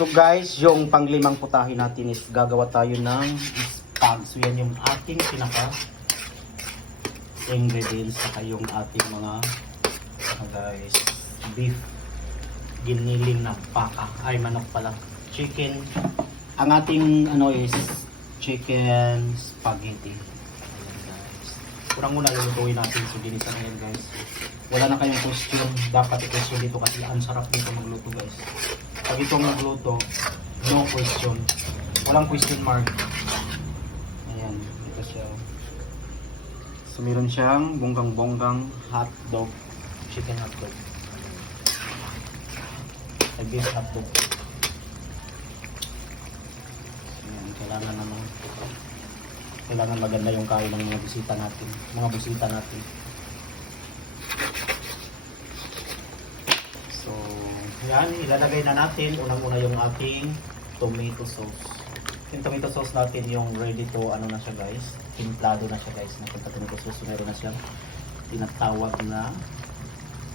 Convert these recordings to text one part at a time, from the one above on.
So guys, yung panglimang putahe natin is gagawa tayo ng spag. So yan yung ating pinaka ingredients saka yung ating mga guys, beef giniling na baka, ay manok pala, chicken. Ang ating ano is chicken spaghetti. Ayan guys, unang-una lulutuin natin so ginisa na yan guys. Wala na kayong question, dapat i-question dito kasi ang sarap dito magluto guys. Pag itong magluto, no question, walang question mark. Ayan, ito siya. So meron siyang bonggang-bonggang hotdog, chicken hotdog, ay beef hotdog. Ayan, kailangan maganda yung kain ng mga bisita natin. So yan, ilalagay na natin unang-una yung ating tomato sauce. Yung tomato sauce natin yung ready to ano na siya guys, timplado na siya guys. Napunta tomato sauce, meron na siyang tinatawag na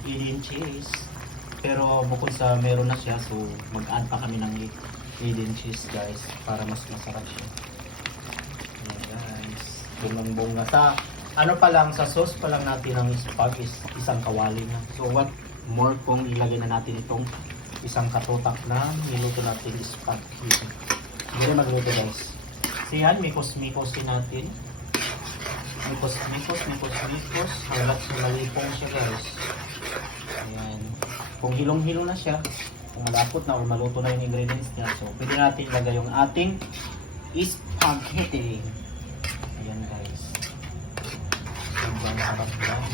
Indian cheese. Pero bukod sa meron na siya, so mag-add pa kami ng Indian cheese guys para mas masarap siya. Ayan guys, bungang-bunga. Sa ano pa lang, sa sauce pa lang natin ng spag is isang kawali na. So what more kung ilagay na natin itong isang katotak na niluto natin spag. Hindi na magluto guys. So yan, mikos-mikos din natin. Mikos hanggat sa malipong siya guys. Ayan. Kung hilong-hilo na siya, kung malapot na o maluto na yung ingredients niya, so pwede natin ilagay yung ating spaghetti. Ayan guys. Sobrang sarap lang.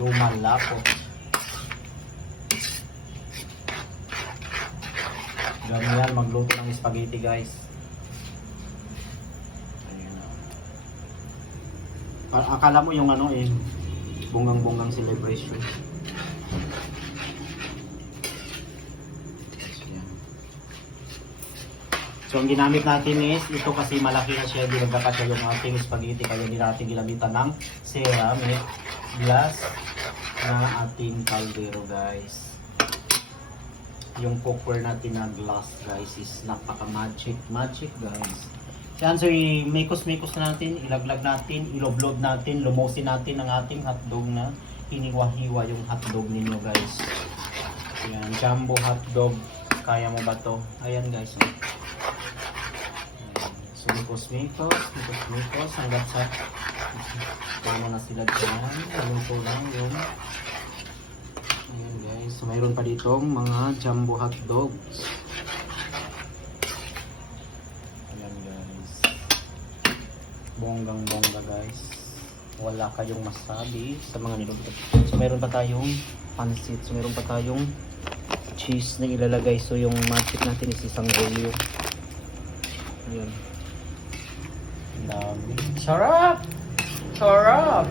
Lumalapot. Ganyan magluto ng spaghetti guys. Akala mo yung ano eh, bonggang-bonggang celebration. So ang ginamit natin is, ito kasi malaki na siya, hindi nagkakasya yung ating spaghetti, kaya hindi natin ginamitan ng ceramic glass na ating kaldero guys. Yung cookware natin na glass guys is napaka magic guys. Yan, so i-mikos-mikos na natin, ilaglag natin, iloblod natin, lumusin natin ang ating hotdog na hiniwa-hiwa yung hotdog ninyo guys. Yan, jumbo hotdog, kaya mo ba to? Ayan guys. Ayan. So mikos-mikos hanggang sa paano na sila dyan, luto lang yung. Ayan guys, so mayroon pa ditong mga jumbo hotdogs. Bonggang-bongga guys. Wala kayong masabi sa mga niluto. So meron pa tayong pansit. So meron pa tayong cheese na ilalagay. So yung magic natin is isang rolyo. Ayan. Ang dami. Sarap! Sarap!